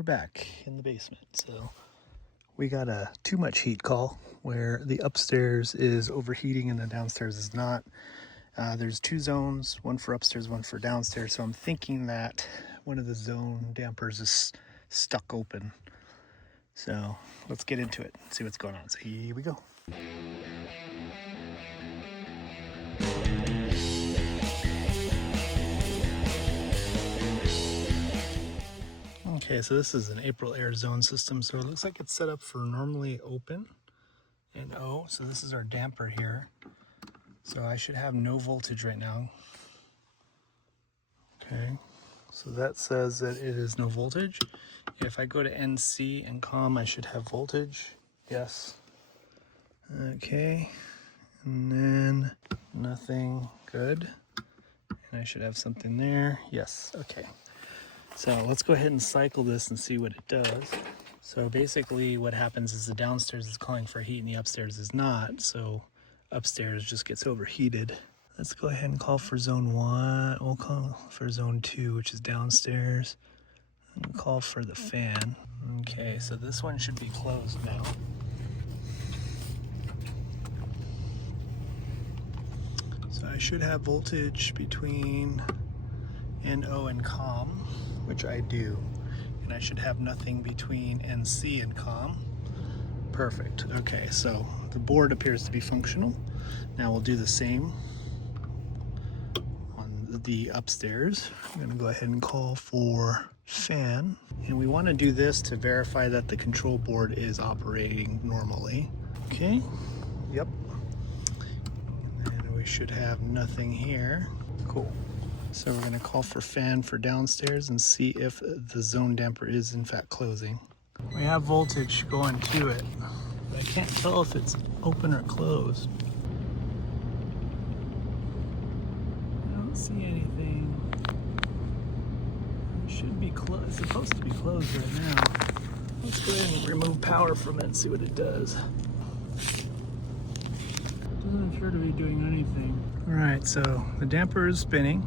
we're back in the basement. So we got a too much heat call where the upstairs is overheating and the downstairs is not. There's two zones, one for upstairs, one for downstairs. So I'm thinking that one of the zone dampers is stuck open. So let's get into it, see what's going on. So here we go. Okay, so this is an Aprilaire zone system. So it looks like it's set up for normally open and O. So this is our damper here. So I should have no voltage right now. Okay, so that says that it is no voltage. If I go to NC and COM, I should have voltage. Yes. Okay, and then nothing. Good. And I should have something there. Yes. Okay. So let's go ahead and cycle this and see what it does. So basically what happens is the downstairs is calling for heat and the upstairs is not. So upstairs just gets overheated. Let's go ahead and call for zone 1. We'll call for zone 2, which is downstairs. And call for the fan. Okay, so this one should be closed now. So I should have voltage between NO and COM, which I do. And I should have nothing between NC and COM. Perfect. Okay, so the board appears to be functional. Now we'll do the same on the upstairs. I'm going to go ahead and call for fan. And we want to do this to verify that the control board is operating normally. Okay, yep. And we should have nothing here. Cool. So we're going to call for fan for downstairs and see if the zone damper is in fact closing. We have voltage going to it, but I can't tell if it's open or closed. I don't see anything. It should be closed. It's supposed to be closed right now. Let's go ahead and remove power from it and see what it does. It doesn't appear to be doing anything. All right, so the damper is spinning.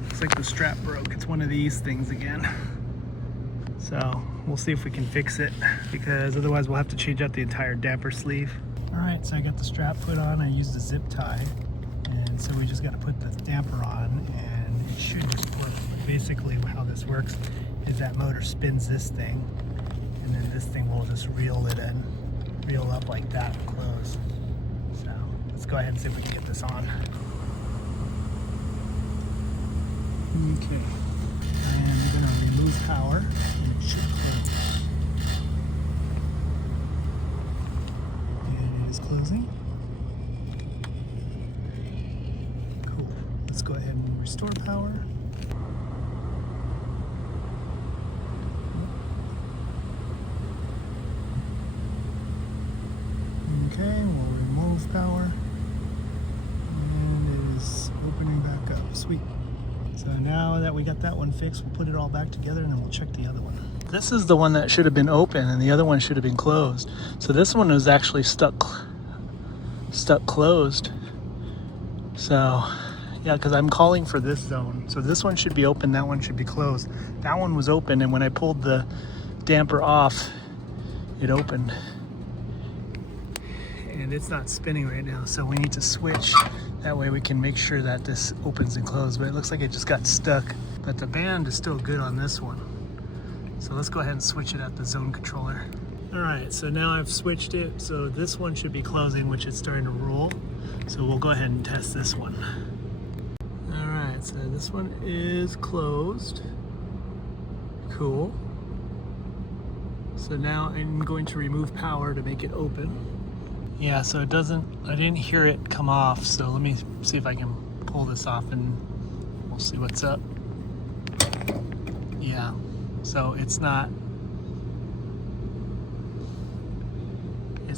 Looks like the strap broke. It's one of these things again. So we'll see if we can fix it, because otherwise we'll have to change out the entire damper sleeve. All right, so I got the strap put on. I used a zip tie, and so we just got to put the damper on, and it should just work. But basically how this works is that motor spins this thing, and then this thing will just reel it in, reel up like that and close. So let's go ahead and see if we can get this on. Okay, and we're going to remove power, and it should close. And it is closing. Cool. Let's go ahead and restore power. Okay, we'll remove power. And it is opening back up. Sweet. So now that we got that one fixed, we'll put it all back together and then we'll check the other one. This is the one that should have been open and the other one should have been closed. So this one was actually stuck closed. So yeah, because I'm calling for this zone. So this one should be open, that one should be closed. That one was open, and when I pulled the damper off, it opened. And it's not spinning right now, so we need to switch. That way we can make sure that this opens and closes, but it looks like it just got stuck. But the band is still good on this one. So let's go ahead and switch it at the zone controller. All right, so now I've switched it. So this one should be closing, which is starting to roll. So we'll go ahead and test this one. All right, so this one is closed. Cool. So now I'm going to remove power to make it open. Yeah, so it doesn't, I didn't hear it come off, so let me see if I can pull this off and we'll see what's up. Yeah, so it's not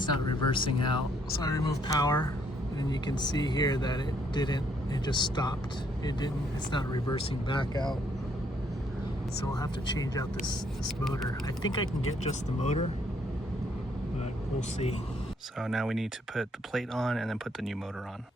reversing out. So I removed power, and you can see here that it just stopped. It's not reversing back out. So we'll have to change out this motor. I think I can get just the motor, but we'll see. So now we need to put the plate on and then put the new motor on.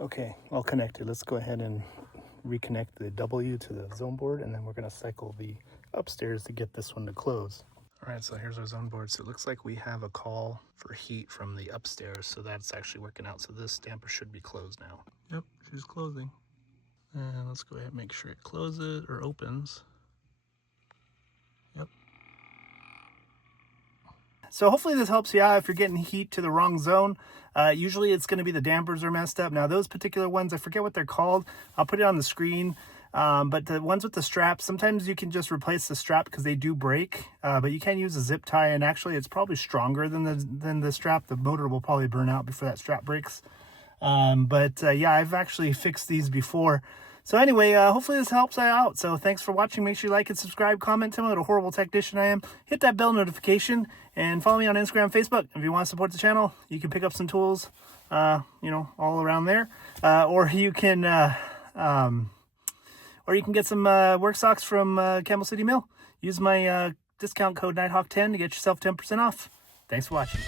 Okay, all connected. Let's go ahead and reconnect the W to the zone board, and then we're going to cycle the upstairs to get this one to close. All right, so here's our zone board. So it looks like we have a call for heat from the upstairs, so that's actually working out. So this damper should be closed now. Yep, she's closing. And let's go ahead and make sure it closes or opens. Yep. So hopefully this helps you out if you're getting heat to the wrong zone. Usually it's going to be the dampers are messed up. Now those particular ones, I forget what they're called. I'll put it on the screen. But the ones with the straps, sometimes you can just replace the strap because they do break. But you can use a zip tie, and actually it's probably stronger than the strap. The motor will probably burn out before that strap breaks. Yeah, I've actually fixed these before. So anyway, hopefully this helps out. So thanks for watching. Make sure you like and subscribe, comment, tell me what a horrible technician I am. Hit that bell notification and follow me on Instagram, Facebook. If you want to support the channel, you can pick up some tools, you know, all around there. Or you can get some work socks from Campbell City Mill. Use my discount code Nighthawk10 to get yourself 10% off. Thanks for watching.